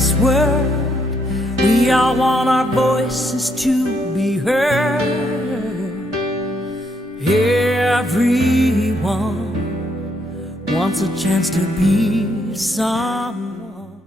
this world. We all want our voices to be heard. Everyone wants a chance to be someone.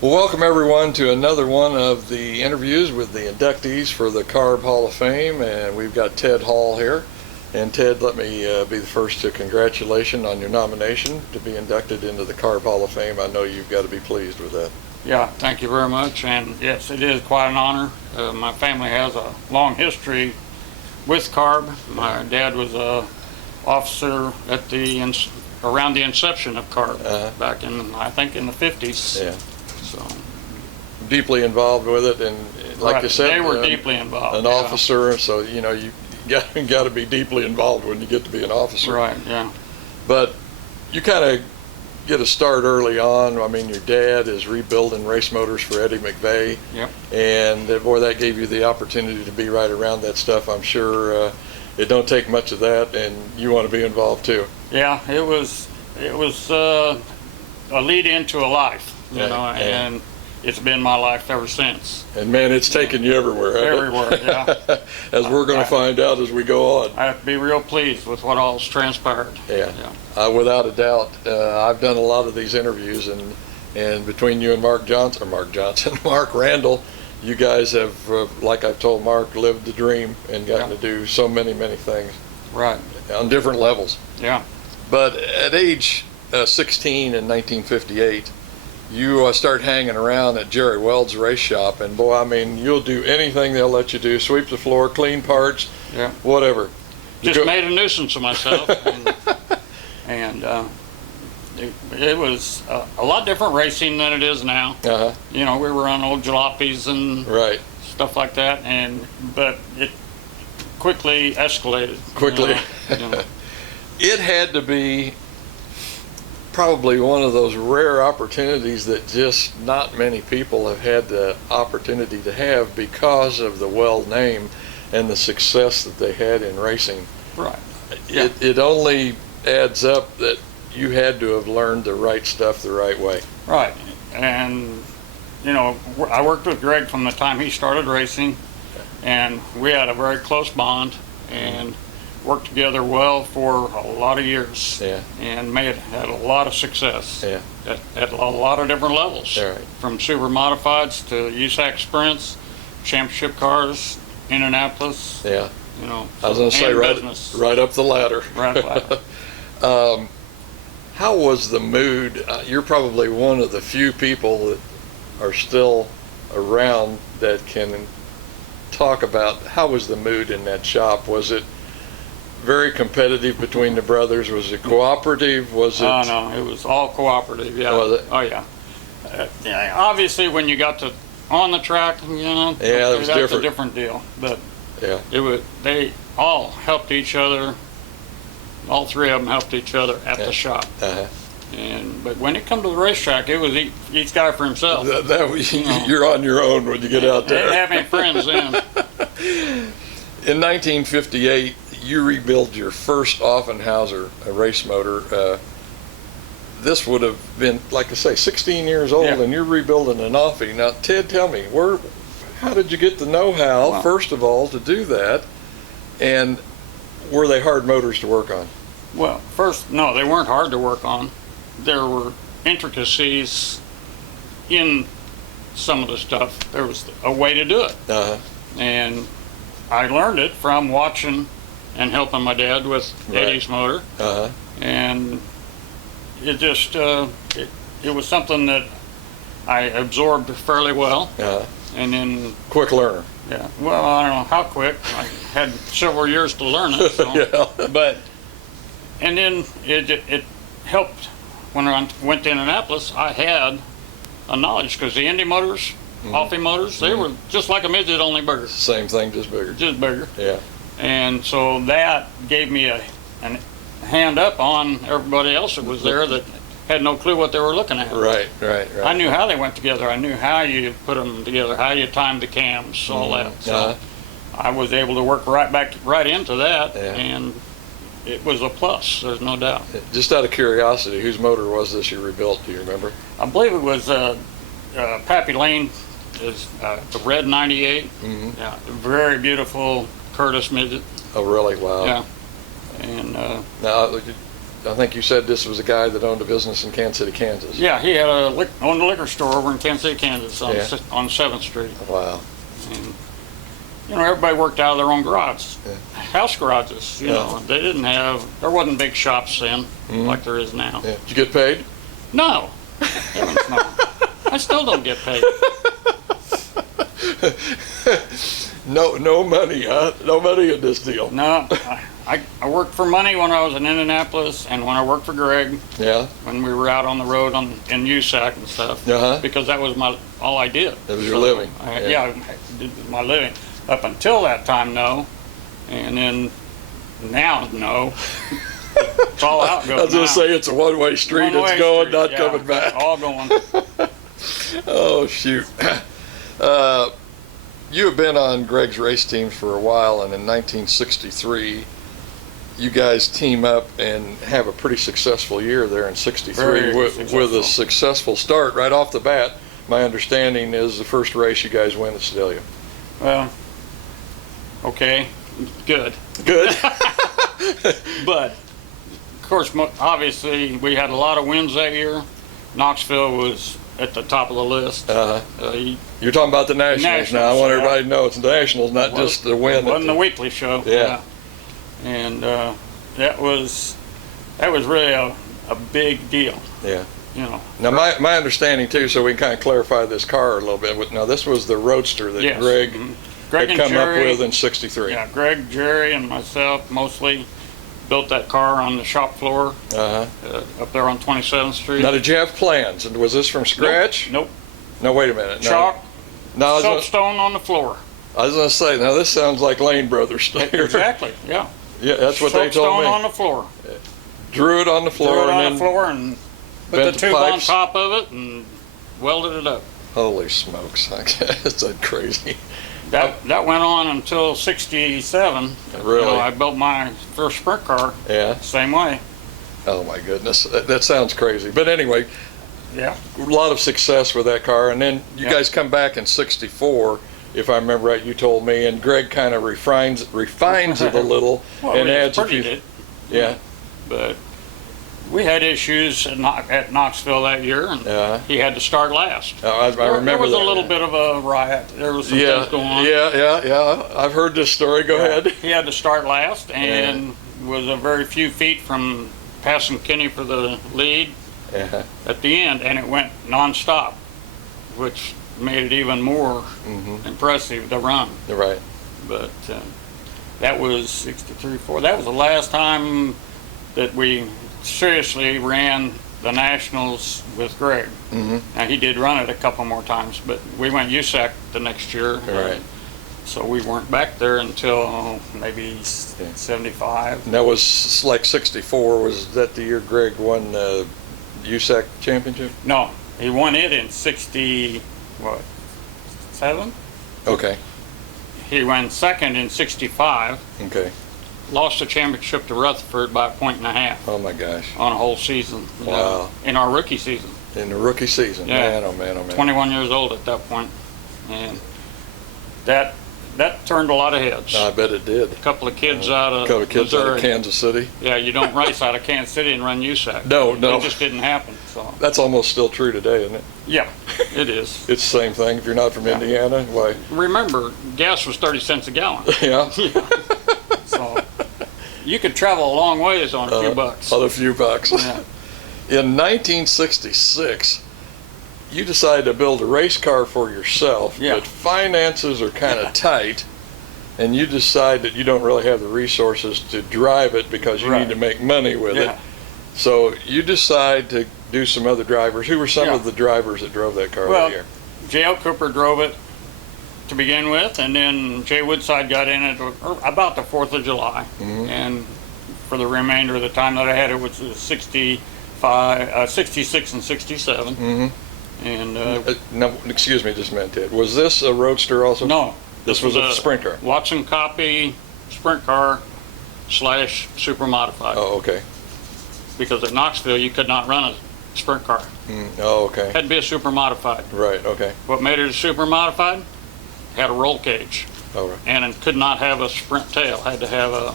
Well, welcome everyone to another one of the interviews with the inductees for the CARB Hall of Fame, and we've got Ted Hall here. And Ted, let me be the first to congratulate on your nomination to be inducted into the CARB Hall of Fame. I know you've got to be pleased with that. Yeah, thank you very much, and yes, it is quite an honor. My family has a long history with CARB. My dad was a officer at around the inception of CARB back in, I think, in the 50s. Yeah. So deeply involved with it, and like right. you said, they were deeply involved. An officer, so you know you got to be deeply involved when you get to be an officer. Right. Yeah. But you kind of get a start early on. I mean, your dad is rebuilding race motors for Eddie McVeigh. Yep. And boy, that gave you the opportunity to be right around that stuff. I'm sure it don't take much of that, and you want to be involved too. Yeah, it was a lead into a life, you know, and it's been my life ever since. And man, it's taken you everywhere. Everywhere, yeah. As we're going to find out as we go on. I have to be real pleased with what all's transpired. Yeah. Without a doubt. I've done a lot of these interviews, and between you and Mark Randall, you guys have, like I've told Mark, lived the dream and gotten to do so many things. Right. On different levels. Yeah. But at age 16 in 1958, you start hanging around at Jerry Weld's race shop, and boy, I mean, you'll do anything they'll let you do. Sweep the floor, clean parts, whatever. Just made a nuisance of myself, and it was a lot different racing than it is now. You know, we were on old jalopies and stuff like that, but it quickly escalated. Quickly. You know. It had to be probably one of those rare opportunities that just not many people have had the opportunity to have because of the Weld name and the success that they had in racing. Right. Yeah. It only adds up that you had to have learned the right stuff the right way. Right. And, you know, I worked with Greg from the time he started racing, and we had a very close bond and worked together well for a lot of years, and had a lot of success at a lot of different levels, from super modifieds to USAC sprints, championship cars, Indianapolis. Yeah, you know. I was going to say right up the ladder. Right up the ladder. How was the mood? You're probably one of the few people that are still around that can talk about how was the mood in that shop. Was it very competitive between the brothers? Was it cooperative? Was it? Oh no, it was all cooperative. Yeah. Was it? Oh yeah. Obviously, when you got to on the track, you know, that's a different deal. But they all helped each other. All three of them helped each other at the shop. But when it come to the racetrack, it was each guy for himself. You're on your own when you get out there. Didn't have any friends then. In 1958. You rebuilt your first Offenhauser race motor. This would have been, like I say, 16 years old, and you're rebuilding an Offie. Now, Ted, tell me, how did you get the know-how, first of all, to do that? And were they hard motors to work on? Well, first, no, they weren't hard to work on. There were intricacies in some of the stuff. There was a way to do it. And I learned it from watching and helping my dad with Eddie's motor, and it just it was something that I absorbed fairly well, and then quick learner. Yeah, well, I don't know how quick. I had several years to learn it, so. And then it helped when I went to Indianapolis. I had a knowledge because the Indy motors, Offie motors, they were just like a midget, only bigger. Same thing, just bigger. Just bigger. Yeah. And so that gave me a hand up on everybody else that was there that had no clue what they were looking at. Right. I knew how they went together. I knew how you put them together, how you timed the cams, all that. So I was able to work right into that, and it was a plus, there's no doubt. Just out of curiosity, whose motor was this you rebuilt? Do you remember? I believe it was Pappy Lane is the red 98. Mhm. Yeah, very beautiful Curtis midget. Oh, really? Wow. Yeah, and Now, I think you said this was a guy that owned a business in Kansas City, Kansas. yeah, he had owned a liquor store over in Kansas City, Kansas, on Yeah. on 7th Street. Wow. And everybody worked out of their own garages, Yeah. house garages. You Yeah. know, they didn't have. There wasn't big shops then like there is now. Yeah. Did you get paid? No, heavens no. I still don't get paid. No money, huh? No money in this deal. No, I worked for money when I was in Indianapolis, and when I worked for Greg, Yeah. when we were out on the road in USAC and stuff, Uh-huh. because that was all I did. That was your living. Yeah, I did my living. Up until that time, no. And then now, no. It's all out I going was going now. to say it's a one-way street. One-way It's going, street, not yeah, coming back. All going. Oh, shoot. You have been on Greg's race teams for a while, and in 1963, you guys team up and have a pretty successful year there in 63 Very with a successful. successful start right off the bat. My understanding is the first race you guys win at Sedalia. Well, okay, good. Good. But, of course, obviously, we had a lot of wins that year. Knoxville was at the top of the list. You're talking about the Nationals now. I want yeah. everybody to know it's the Nationals, not just the win. It wasn't the weekly show. Yeah. And that was really a big deal. Yeah. You know. Now, my understanding, too, so we can kind of clarify this car a little bit. Now, this was the Roadster that Yes. Greg Greg had and come up Jerry, with in 63. Yeah, Greg, Jerry, and myself mostly built that car on the shop floor Uh-huh. up there on 27th Street. Now, did you have plans? And was this from scratch? Nope. No, wait a minute. No. Chalk, No, soapstone on the floor. I was going to say, now this sounds like Lane Brothers stuff. Exactly, yeah. Yeah, that's what they told Soapstone me. on the floor. Drew it on the floor. Threw it and on then the floor and put the bent the tube on pipes. top of it and welded it up. Holy smokes. That's crazy. That went on until 67. Really? You know, I built my first sprint car Yeah. same way. Oh, my goodness. That sounds crazy. But anyway, Yeah. a lot of success with that car. And then you Yeah. guys come back in 64, if I remember right, you told me, and Greg kind of refines it a little Well, and it was adds a pretty few. good, Yeah. but we had issues at Knoxville that year, and Yeah. he had to start last. I remember There was that. a little bit of a riot. There was some Yeah, things going on. yeah. I've heard this story. Go ahead. He had to start last and was a very few feet from passing Kenny for the lead Yeah. at the end, and it went nonstop, which made it even more impressive to run. Right. But that was 63-4. That was the last time that we seriously ran the Nationals with Greg. Mm-hmm. Now, he did run it a couple more times, but we went USAC the next year. Right. So we weren't back there until maybe 75. And that was like 64. Was that the year Greg won the USAC championship? No, he won it in 67? Okay. He won second in 65, Okay. lost the championship to Rutherford by a point and a half Oh my gosh. on a whole season. Wow. In our rookie season. In the rookie season. Yeah. Man, oh man, oh man. 21 years old at that point. And that turned a lot of heads. I bet it did. A couple of kids out of Couple of kids out Missouri. of Kansas City. Yeah, you don't race out of Kansas City and run USAC. No. It just didn't happen. So That's almost still true today, isn't it? yeah, it is. It's the same thing. If you're not from Indiana, why? Remember, gas was 30 cents a gallon. Yeah. So you could travel a long ways on a few bucks. On a few bucks. Yeah. In 1966, you decided to build a race car for yourself, Yeah. but finances are kind of tight, and you decide that you don't really have the resources to drive it because you Right. need to make money with it. Yeah. So you decide to do some other drivers. Who were some Yeah. of the drivers that drove that car Well, that year? J.L. Cooper drove it to begin with, and then Jay Woodside got in it about the 4th of July. And for the remainder of the time that I had it, which was 66 and 67. And No, excuse me just a minute, Ted. Was this a Roadster also? no, This was a sprint car. Watson copy sprint car / super modified. Oh, okay. Because at Knoxville you could not run a sprint car. Oh, okay. Had to be a super modified. Right, okay. What made it a super modified? Had a roll cage. All right. And it could not have a sprint tail. Had to have a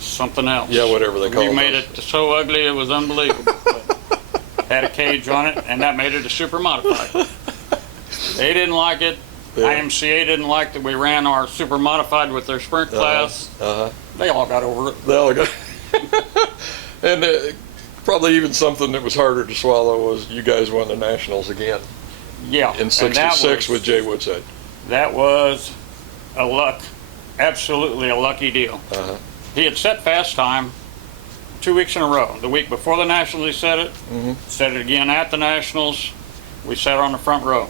something else. Yeah, whatever they call it. We made it so ugly it was unbelievable. But had a cage on it, and that made it a super modified. They didn't like it. Yeah. IMCA didn't like that we ran our super modified with their sprint class. They all got over it. They all got. And probably even something that was harder to swallow was you guys won the Nationals again Yeah. in '66 with Jay Woodside. That was a luck, absolutely a lucky deal. He had set fast time 2 weeks in a row. The week before the Nationals he set it, set it again at the Nationals. We sat on the front row.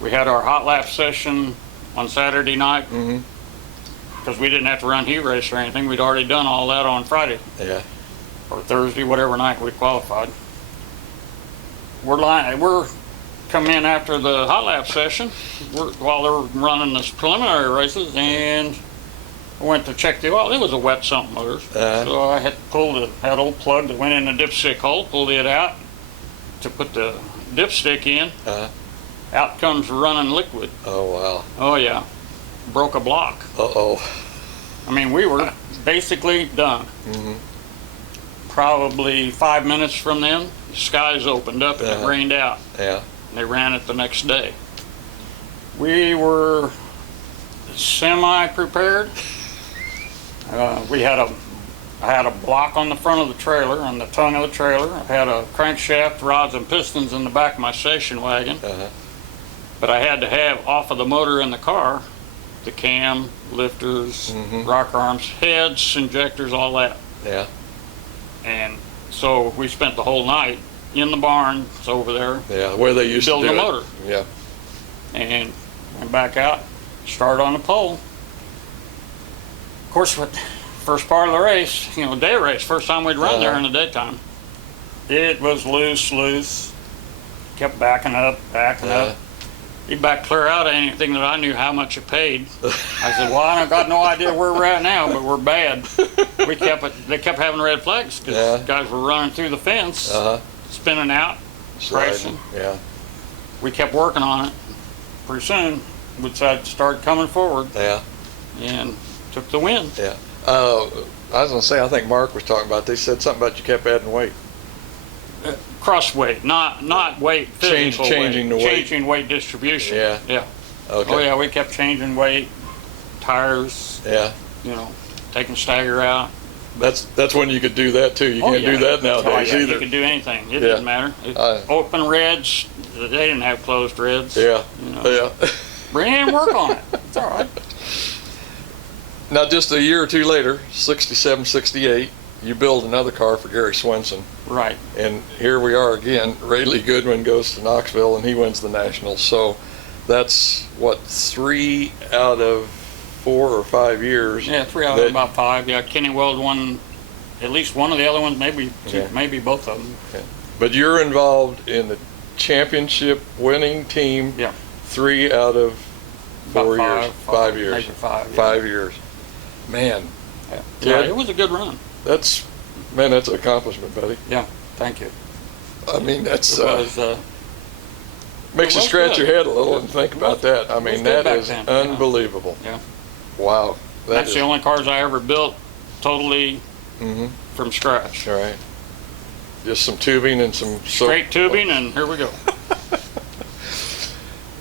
We had our hot lap session on Saturday night because we didn't have to run heat race or anything. We'd already done all that on Friday Yeah. or Thursday, whatever night we qualified. We're coming in after the hot lap session while they were running the preliminary races, and I went to check the oil. It was a wet sump motor, so I had had old plug that went in the dipstick hole, pulled it out to put the dipstick in. Out comes running liquid. Oh, wow. Oh yeah, broke a block. Uh-oh. I mean, we were basically done. Probably 5 minutes from then, the skies opened up and it rained out. Yeah. They ran it the next day. We were semi-prepared. I had a block on the front of the trailer, on the tongue of the trailer. I had a crankshaft, rods, and pistons in the back of my station wagon. But I had to have off of the motor in the car, the cam, lifters, rock arms, heads, injectors, all that. Yeah. And so we spent the whole night in the barn. It's over there. Yeah, where they used to do building it. the motor. Yeah. And went back out, started on the pole. Of course, with first part of the race, day race, first time we'd run there in the daytime. It was loose, kept backing up. He'd back clear out of anything that I knew how much it paid. I said, well, I got no idea where we're at now, but we're bad. They kept having red flags because guys were running through the fence, spinning out, racing. Yeah. We kept working on it. Pretty soon, we decided to start coming forward. Yeah. And took the win. Yeah. I was going to say, I think Mark was talking about, they said something about you kept adding weight. Cross weight, not weight, physical changing weight. the weight. Changing weight distribution. Yeah. Yeah. Okay. Oh yeah, we kept changing weight, tires. Yeah. Taking stagger out. That's when you could do that too. You can't do that nowadays either. You could do anything. It didn't matter. Open reds. They didn't have closed reds. Yeah. Yeah. Bring in and work on it. It's all right. Now, just a year or two later, 67, 68, you build another car for Gary Swenson. Right. And here we are again. Ray Lee Goodwin goes to Knoxville and he wins the Nationals. So that's, 3 out of 4 or 5 years? Yeah, 3 out of about 5. Yeah, Kenny Weld won at least one of the other ones, maybe two, maybe both of them. Okay. But you're involved in the championship winning team 3 out of 4 years. 5 years. Maybe 5. 5 years. Man. Yeah, it was a good run. That's an accomplishment, buddy. Yeah, thank you. I mean, that's It was, makes you scratch good. your head a little and think about that. I mean, that is unbelievable. Yeah. Wow. That's the only cars I ever built totally from scratch. All right. Just some tubing and some straight tubing, and here we go.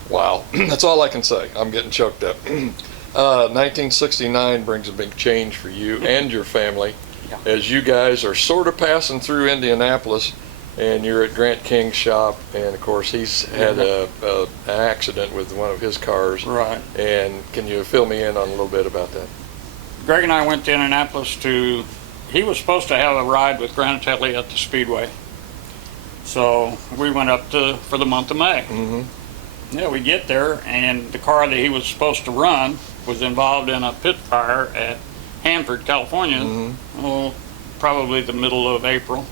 Wow. That's all I can say. I'm getting choked up. 1969 brings a big change for you and your family as you guys are sort of passing through Indianapolis and you're at Grant King's shop, and of course he's had an accident with one of his cars. Right. And can you fill me in on a little bit about that? Greg and I went to Indianapolis he was supposed to have a ride with Granatelli at the Speedway. So we went up for the month of May. Yeah, we get there, and the car that he was supposed to run was involved in a pit fire at Hanford, California, probably the middle of April.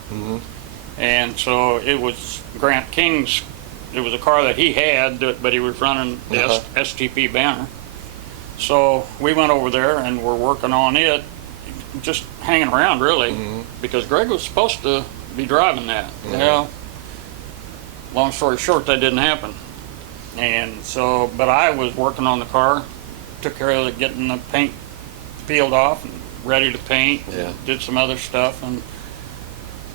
And so it was Grant King's, it was a car that he had, but he was running the STP banner. So we went over there and we're working on it, just hanging around really, because Greg was supposed to be driving that. Well, long story short, that didn't happen. And so, but I was working on the car, took care of getting the paint peeled off and ready to paint, did some other stuff, and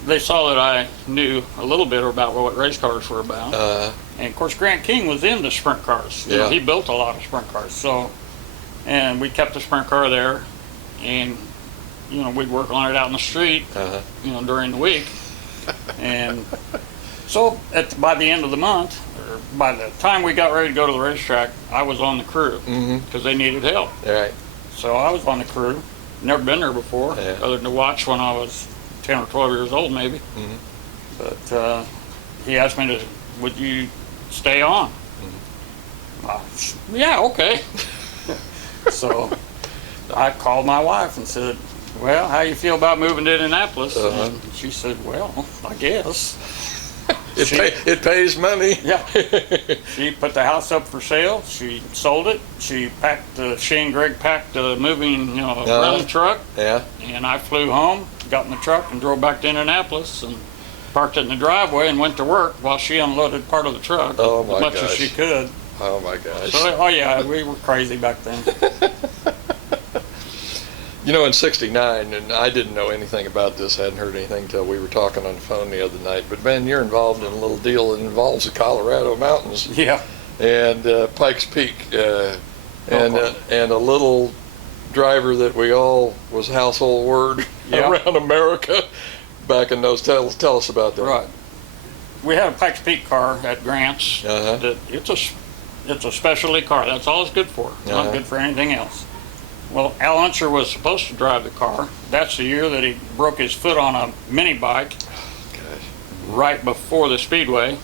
they saw that I knew a little bit about what race cars were about. And of course, Grant King was into sprint cars. You know, he built a lot of sprint cars. So, and we kept the sprint car there, and you know, we'd work on it out in the street, you know, during the week. And so, by the end of the month, or by the time we got ready to go to the racetrack, I was on the crew because they needed help. Right. So I was on the crew. Never been there before, other than to watch when I was 10 or 12 years old, maybe. But he asked me to, would you stay on? Yeah, okay. So I called my wife and said, well, how you feel about moving to Indianapolis? And she said, well, I guess. It pays money. Yeah. She put the house up for sale. She sold it. She and Greg packed the moving, you know, running truck. Yeah. And I flew home, got in the truck, and drove back to Indianapolis and parked it in the driveway and went to work while she unloaded part of the truck as much as she could. Oh my gosh. So, oh yeah, we were crazy back then. You know, in '69, and I didn't know anything about this, hadn't heard anything until we were talking on the phone the other night, but man, you're involved in a little deal that involves the Colorado mountains. Yeah. And Pikes Peak, and a little driver that we all was a household word around America back in those. Tell us about that. Right. We had a Pikes Peak car at Grant's. That it's a specialty car. That's all it's good for. It's not good for anything else. Well, Al Unser was supposed to drive the car. That's the year that he broke his foot on a mini bike right before the speedway.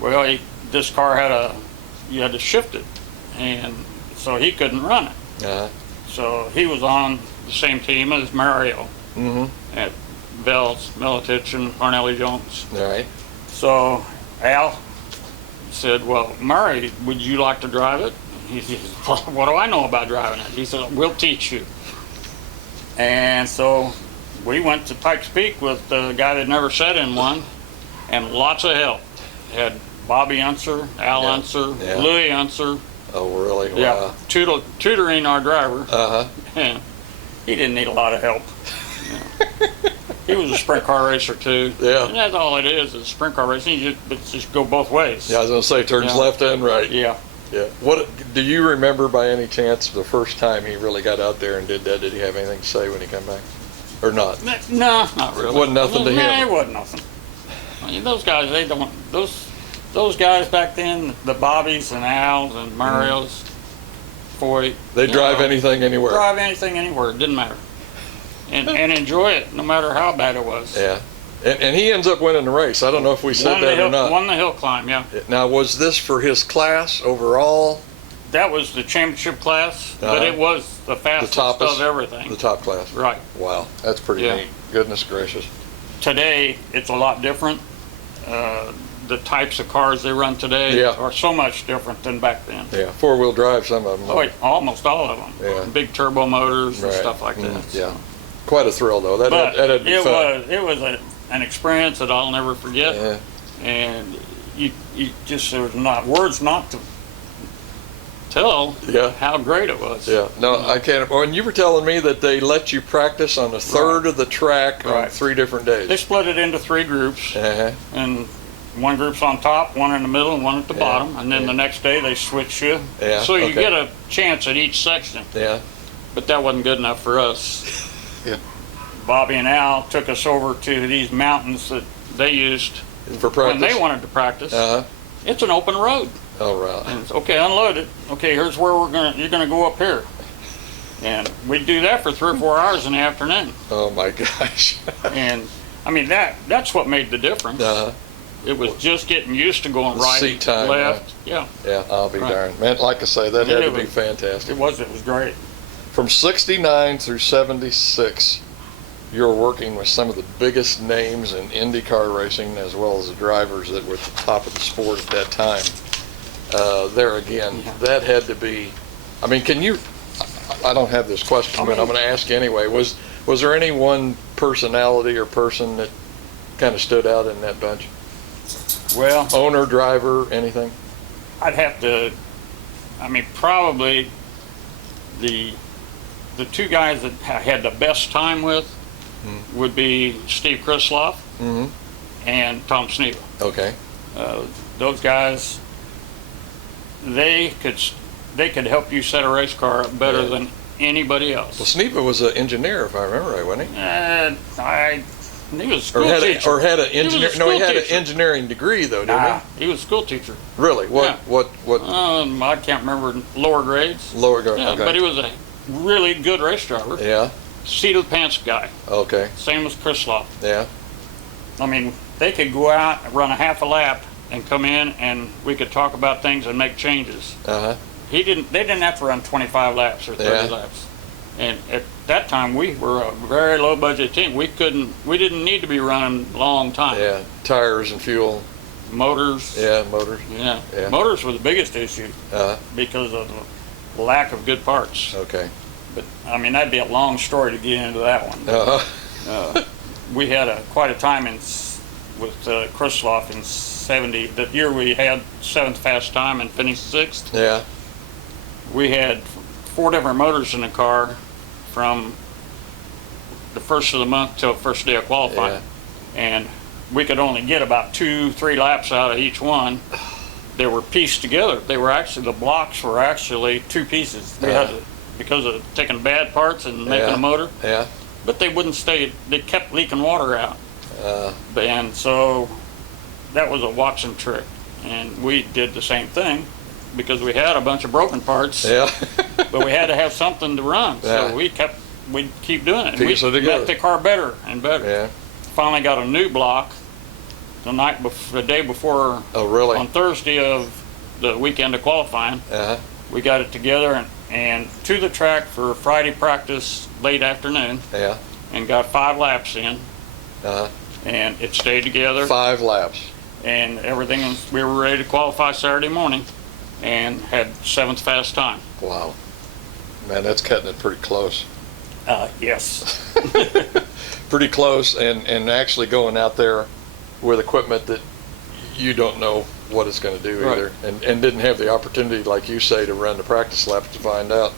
Well, this car you had to shift it, and so he couldn't run it. So he was on the same team as Mario at Bells, Militich, and Parnelli Jones. Right. So Al said, well, Murray, would you like to drive it? He said, what do I know about driving it? He said, we'll teach you. And so we went to Pikes Peak with the guy that never sat in one, and lots of help. Had Bobby Unser, Al Unser, Louis Unser. Oh, really? Wow. Yeah, tutoring our driver. And he didn't need a lot of help. He was a sprint car racer too. Yeah. And that's all it is sprint car racing. You just go both ways. Yeah, I was going to say turns left and right. Yeah. Yeah. What do you remember by any chance the first time he really got out there and did that? Did he have anything to say when he came back, or not? No, not really. It wasn't nothing to him. No, it wasn't nothing. I mean, those guys, they don't. Those guys back then, the Bobbies and Al's and Mario's, Foy. They drive anything anywhere. Drive anything anywhere. It didn't matter. And enjoy it no matter how bad it was. Yeah. And he ends up winning the race. I don't know if we said that or not. Won the hill climb, yeah. Now, was this for his class overall? That was the championship class, but it was the fastest of everything. The top class. Right. Wow, that's pretty neat. Goodness gracious. Today, it's a lot different. The types of cars they run today are so much different than back then. Yeah, four-wheel drive, some of them. Oh, almost all of them. Yeah. Big turbo motors and stuff like that. Yeah. Quite a thrill, though. That had been fun. It was an experience that I'll never forget. Yeah. And you just, there's not words not to tell how great it was. Yeah. No, I can't. When you were telling me that they let you practice on a third of the track on 3 different days. They split it into 3 groups. And one group's on top, one in the middle, and one at the bottom. And then the next day they switch you. Yeah. So you get a chance at each section. Yeah. But that wasn't good enough for us. Bobby and Al took us over to these mountains that they used for practice. When they wanted to practice. It's an open road. Oh, right. And it's, okay, unload it. Okay, here's where you're gonna go up here. And we'd do that for 3 or 4 hours in the afternoon. Oh my gosh. And I mean that's what made the difference. It was just getting used to going right, seat time, left. Yeah, I'll be darned. Man, like I say, that had to be fantastic. It was great. From 69 through 76, you were working with some of the biggest names in IndyCar racing, as well as the drivers that were at the top of the sport at that time. There again, that had to be, I mean, I don't have this question, but I'm going to ask you anyway. Was there any one personality or person that kind of stood out in that bunch? Well, Owner, driver, anything? I'd have to, I mean, probably the two guys that I had the best time with would be Steve Krisloff and Tom Sneva. Okay. Those guys, they could help you set a race car up better than anybody else. Well, Sneva was an engineer, if I remember right, wasn't he? He was a school Or teacher. had an engineer? No, he had an teacher. engineering degree though, didn't Nah, he was a school teacher. he? Really? What? Yeah. What? I can't remember lower grades. Lower grade. Yeah, Okay. but he was a really good race driver. Yeah. Seat of the pants guy. Okay. Same as Krisloff. Yeah. I mean, they could go out and run a half a lap and come in, and we could talk about things and make changes. Uh huh. They didn't have to run 25 laps or 30 laps. And at that time, we were a very low budget team. We didn't need to be running a long time. Yeah. Tires and fuel. Motors. Yeah. Motors. Yeah. Yeah. Motors were the biggest issue because of the lack of good parts. Okay. But I mean, that'd be a long story to get into that one. Uh-huh. We had quite a time with Krisloff in '70. That year we had 7th fast time and finished 6th. Yeah. We had 4 different motors in the car from the first of the month till the first day of qualifying. Yeah. And we could only get about 2-3 laps out of each one. They were pieced together. The blocks were actually 2 pieces. We had to, because of taking bad parts and making a motor. Yeah. But they wouldn't stay. They kept leaking water out. And so that was a Watson trick. And we did the same thing because we had a bunch of broken parts. Yeah. But we had to have something to run. Yeah. So we'd keep doing it. Piece it We together. got the car better and better. Yeah. Finally got a new block the day before. Oh, really? On Thursday of the weekend of qualifying. Uh-huh. We got it together and to the track for Friday practice late afternoon. Yeah. And got 5 laps in. Uh-huh. And it stayed together. 5 laps. And everything we were ready to qualify Saturday morning and had 7th fast time. Wow. Man, that's cutting it pretty close. Yes. Pretty close, and actually going out there with equipment that you don't know what it's going to do Right. either, and didn't have the opportunity, like you say, to run the practice laps to find out.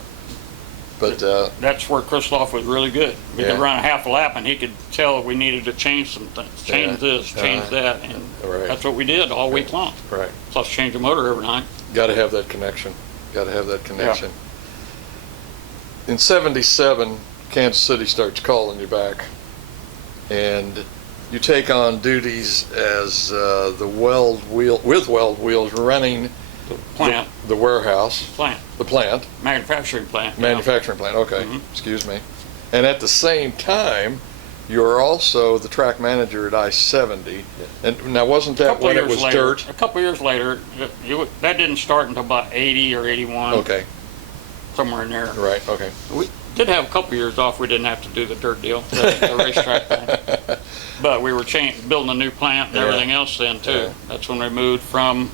But That's where Krisloff was really good. We Yeah. could run a half a lap and he could tell we needed to change some things, change this, change that, and Right. that's what we did all week long. right, Plus change the motor every night. got to have that connection. Got to have that connection. In '77, Kansas City starts calling you back, and you take on duties as the weld wheels running The plant, the warehouse, the plant. manufacturing plant. yeah. Manufacturing plant, okay, Mhm. excuse me. And at the same time, you're also the track manager at I-70. And now, wasn't that Couple when it years was later, dirt? A couple years later, that didn't start until about 80 or 81, Okay, somewhere in there. right, okay. We did have a couple years off. We didn't have to do the dirt deal, the racetrack thing. But we were building a new plant and Yeah. everything else then too. Yeah. That's when we moved from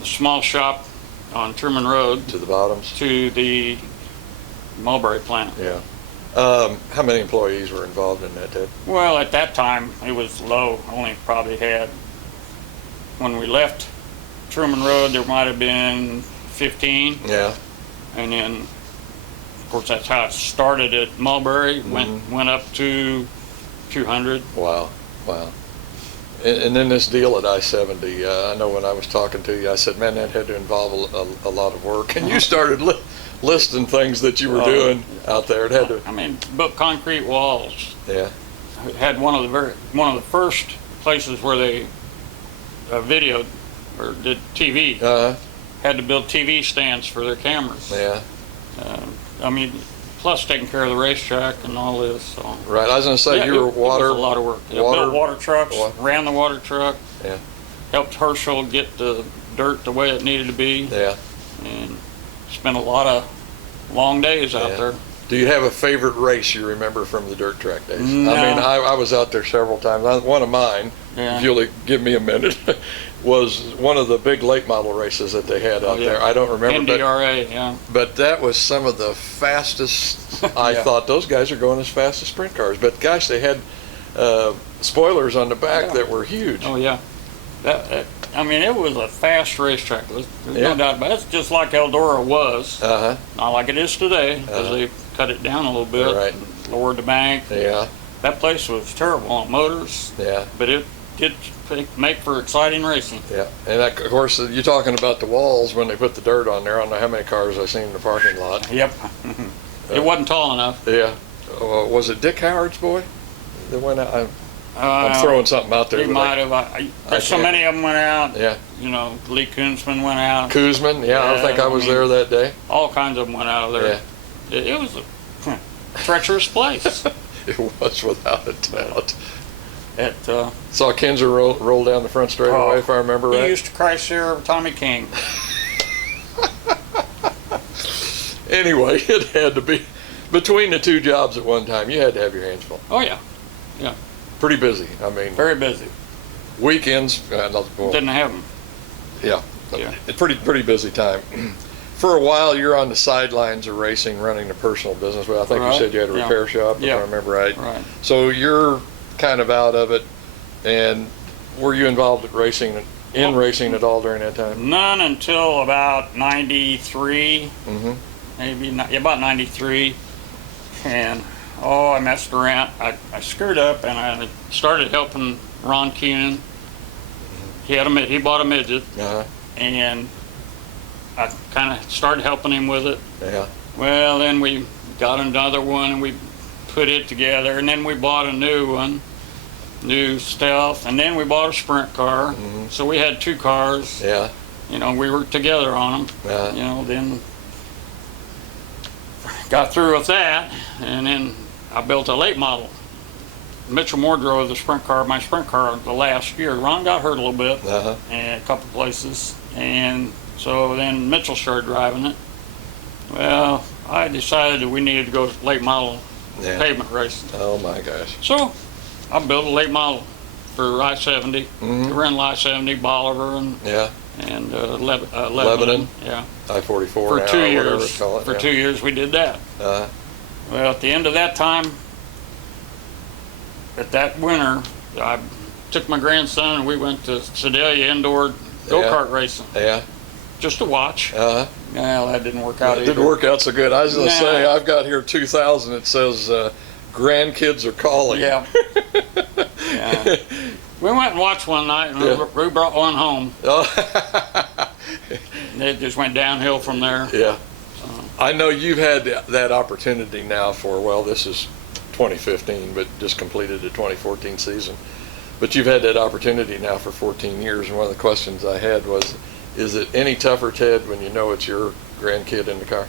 the small shop on Truman Road To the bottoms, to the Mulberry plant. yeah. How many employees were involved in that, Ted? Well, at that time it was low. Only probably had, when we left Truman Road, there might have been 15, Yeah, and then of course that's how it started at Mulberry. Went up to 200. wow, wow. And then this deal at I-70, I know when I was talking to you, I said, man, that had to involve a lot of work. And you started listing things that you were doing out there. It had to, I mean, built concrete walls. yeah, Had one of the first places where they videoed or did TV. Had to build TV stands for their cameras. yeah. I mean, plus taking care of the racetrack and all this. So. Right, I was going to say, Yeah, you were it water. was a lot of work. Yeah, water- built water trucks, wa- ran the water truck. Yeah. Helped Herschel get the dirt the way it needed to be. Yeah. And spent a lot of long days out Yeah. there. Do you have a favorite race you remember from the dirt track days? No. I mean, I was out there several times. One of mine, Yeah. if you'll give me a minute, was one of the big late model races that they had out yeah. there. I don't remember, NDRA, yeah. but that was some of the fastest. I Yeah. thought those guys are going as fast as sprint cars. But gosh, they had spoilers on the back Yeah. that were huge. Oh yeah, I mean, it was a fast racetrack. There's Yeah. no doubt about it. It's just like Eldora was, Uh-huh. not like it is today, because they cut it down a little bit, Right. and lowered the bank. Yeah, That place was terrible on motors, yeah, but it did make for exciting racing. yeah. And that, of course, you're talking about the walls when they put the dirt on there. I don't know how many cars I've seen in the parking lot. Yep. It wasn't tall enough. Yeah. Was it Dick Howard's boy that went out? I'm Uh, throwing something out there. He that might have. There's so can't- many of them went out. Yeah. You know, Lee Koonsman went out. Koosman, yeah, I Yeah, think I was I mean- there that day. All kinds of them went out of there. It was a treacherous place. It was without a doubt. At Saw Kinzer roll down the front straightaway, if I remember he right. used to cry share of Tommy King. Anyway, it had to be between the two jobs at one time. You had to have your hands full. Oh yeah, Pretty busy. I mean, very busy. weekends. Didn't have them. Yeah, Yeah. a pretty busy time. For a while, you're on the sidelines of racing, running a personal business. Well, I think Right. you said you had a Yeah. repair shop, if Yeah. I remember right. Right. So you're kind of out of it. And were you involved in racing at all during that time? None until about 93, Mm-hmm. about 93. And I messed around. I screwed up and I started helping Ron Keenan. He bought a midget, Uh-huh. and I kind of started helping him with it. Yeah. Well, then we got another one and we put it together, and then we bought a new one, new Stealth, and then we bought a sprint car. Mhm. So we had two cars. Yeah. You know, we worked together on them. Uh-huh. You know, then got through with that, and then I built a late model. Mitchell Moore drove the sprint car, my sprint car, the last year. Ron got hurt a little bit Uh-huh. in a couple places, and so then Mitchell started driving it. Well, I decided that we needed to go late model Yeah. pavement racing. Oh my gosh. So I built a late model for I-70. Mhm. We ran I-70, Bolivar, and Yeah. Lebanon. Lebanon. Yeah. I-44 For now, 2 or whatever years. it's called, For yeah. 2 years we did that. Uh-huh. Well, at the end of that time, at that winter, I took my grandson and we went to Sedalia indoor go-kart racing Yeah. just to watch. Uh-huh. Well, that didn't work out It either. didn't work out so good. I was going to Nah. say, I've got here 2000. It says grandkids are calling. Yeah. Yeah. We went and watched one night, and Yeah. we brought one home. Oh. And it just went downhill from there. Yeah. I know you've had that opportunity now for, well, this is 2015, but just completed the 2014 season. But you've had that opportunity now for 14 years, and one of the questions I had was, is it any tougher, Ted, when you know it's your grandkid in the car?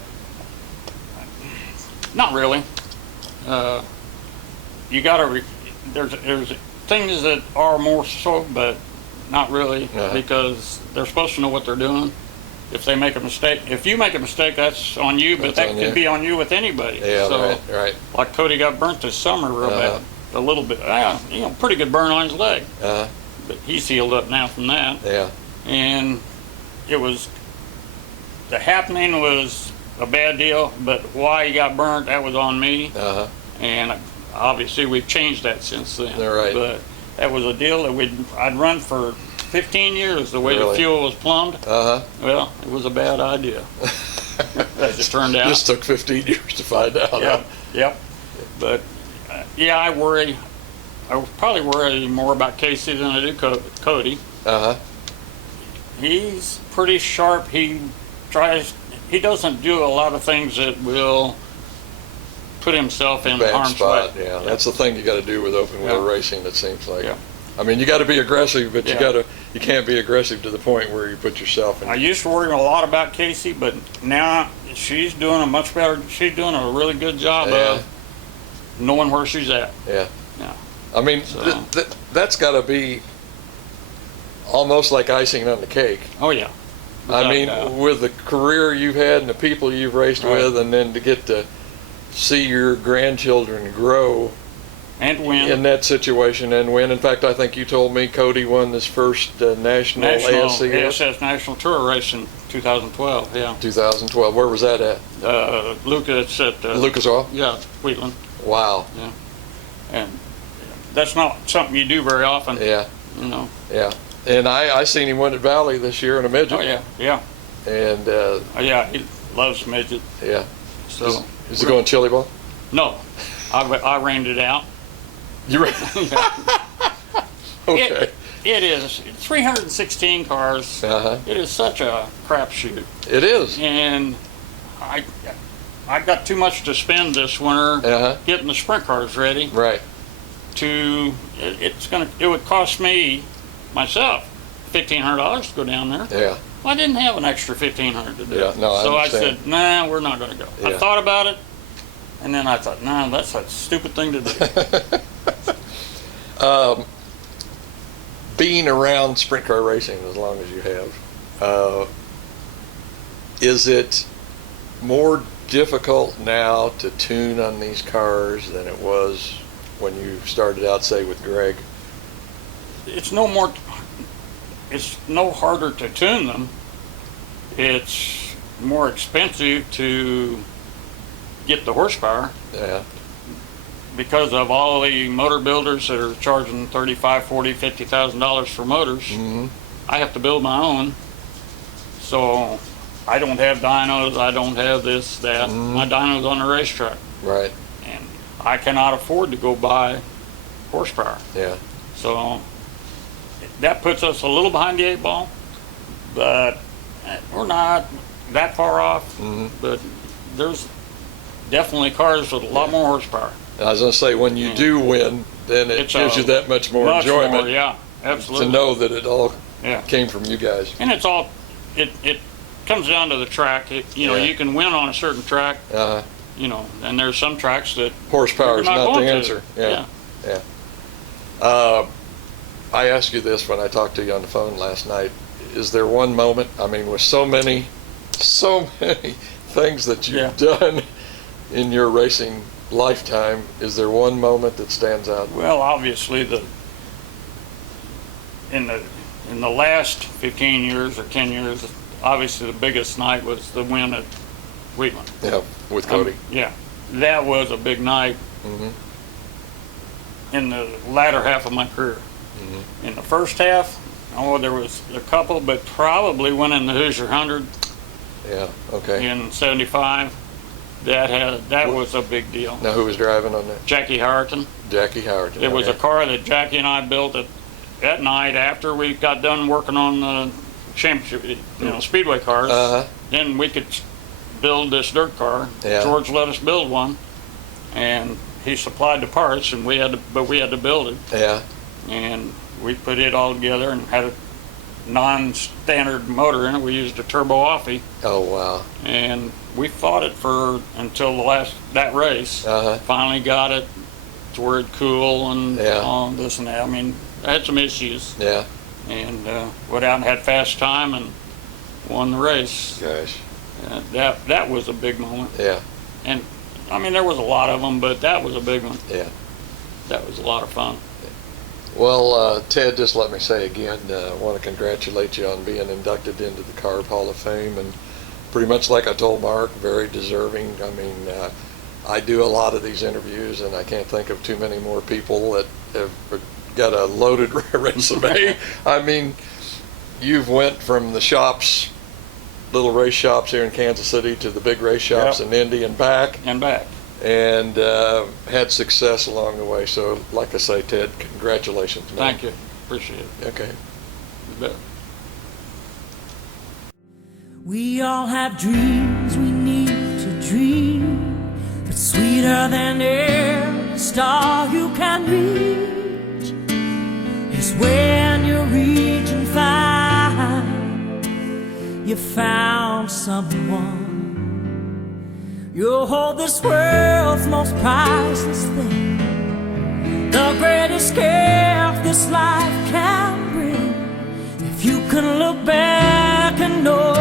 Not really. You gotta, there's things that are more so, but not really, Uh-huh. because they're supposed to know what they're doing. If they make a mistake, if you make a mistake, that's on you, but That's that on could you. be on you with anybody. Yeah, So, right. like Cody got burnt this summer real Uh-huh. bad, a little bit, pretty good burn on his leg, Uh, but he's healed up now from that. yeah. And the happening was a bad deal, but why he got burnt, that was on me. Uh-huh. And obviously we've changed that since then. All right. But that was a deal that I'd run for 15 years the way Really? the fuel was plumbed. Uh-huh. Well, it was a bad idea, as it turned out. Just took 15 years to find out. Yep, yep. But yeah, I probably worry more about Casey than I do Cody. Uh-huh. He's pretty sharp. He doesn't do a lot of things that will put himself in Bad harm's spot, way. yeah. That's the thing you got to do with open wheel Yeah. racing, it seems like. Yeah. I mean, you got to be aggressive, but Yeah. you can't be aggressive to the point where you put yourself in. I used to worry a lot about Casey, but now she's doing a much better. She's doing a really good job Yeah. of knowing where she's at. Yeah. Yeah. I mean, So- that's got to be almost like icing on the cake. Oh yeah. I Without mean, doubt. with the career you've had and the people you've raced Right. with, and then to get to see your grandchildren grow And win. in that situation and win. In fact, I think you told me Cody won his first national ASCS. ASS National Tour race in 2012. Yeah. 2012. Where was that at? Lucas at Lucas Oil? yeah, Wheatland. Wow. And that's not something you do very often. Yeah. You know. Yeah. And I seen him win at Valley this year in a midget. Oh yeah, yeah. And Yeah, he loves midget. yeah. So Is he going chili ball? no, I reined it out. You right? Okay. It is 316 cars. Uh-huh. It is such a crapshoot, It is. and I got too much to spend this winter Uh-huh. getting the sprint cars ready. Right. It would cost me myself $1,500 to go down there. Yeah. Well, I didn't have an extra $1,500 to do. Yeah, no, I so I understand. said, nah, we're not going to go. Yeah. I thought about it, and then I thought, nah, that's a stupid thing to do. Being around sprint car racing as long as you have, is it more difficult now to tune on these cars than it was when you started out, say, with Greg? It's no harder to tune them. It's more expensive to get the horsepower Yeah. because of all the motor builders that are charging $35,000, $40,000, $50,000 for motors. Mm-hmm. I have to build my own, so I don't have dynos. I don't have this, that. Mm-hmm. My dyno's on the racetrack, Right. and I cannot afford to go buy horsepower. Yeah. So that puts us a little behind the 8 ball, but we're not that far off. Mm-hmm. But there's definitely cars with a lot more horsepower. I was going to say, when you do win, then it It's gives you that much more enjoyment yeah, absolutely. to know that it all Yeah. came from you guys. And it comes down to the track. Yeah. You can win on a certain track, Uh, and there's some tracks that horsepower is you're not the going to. answer. Yeah. I asked you this when I talked to you on the phone last night. Is there one moment, I mean, with so many things that you've done in your racing lifetime, is there one moment that stands out? Well, obviously in the last 15 years or 10 years, obviously the biggest night was the win at Wheatland. Yeah, with Cody. Yeah, that was a big night Mm-hmm. in the latter half of my career. Mm-hmm. In the first half, there was a couple, but probably winning the Hoosier 100 Yeah, okay. in '75. That was a big deal. Now, who was driving on that? Jackie Harrington. Jackie Howard. It was a car that Jackie and I built at night after we got done working on the championship, speedway cars. Uh-huh. Then we could build this dirt car. Yeah. George let us build one, and he supplied the parts, and we had to build it. Yeah. And we put it all together and had a non-standard motor in it. We used a turbo offie, Oh, wow. and we fought it until that race. Uh-huh. Finally got it to where it cool and Yeah. all this and that. I mean, I had some issues, Yeah. and went out and had fast time and won the race. Gosh. That was a big moment. Yeah. And I mean, there was a lot of them, but that was a big one. Yeah. That was a lot of fun. Well, Ted, just let me say again, I want to congratulate you on being inducted into the Carb Hall of Fame, and pretty much like I told Mark, very deserving. I mean, I do a lot of these interviews, and I can't think of too many more people that have got a loaded resume. I mean, you've went from the shops, little race shops here in Kansas City, to the big race shops in Indy and back. And had success along the way. So, like I say, Ted, congratulations, man. Thank you. Appreciate it. Okay. You bet. We all have dreams we need to dream, but sweeter than every star you can reach is when you reach and find you found someone. You'll hold this world's most priceless thing, the greatest gift this life can bring. If you can look back and know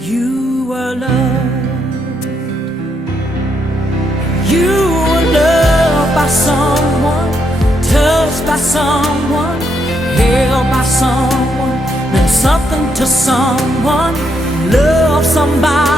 you were loved, you were loved by someone, touched by someone, held by someone, meant something to someone, love somebody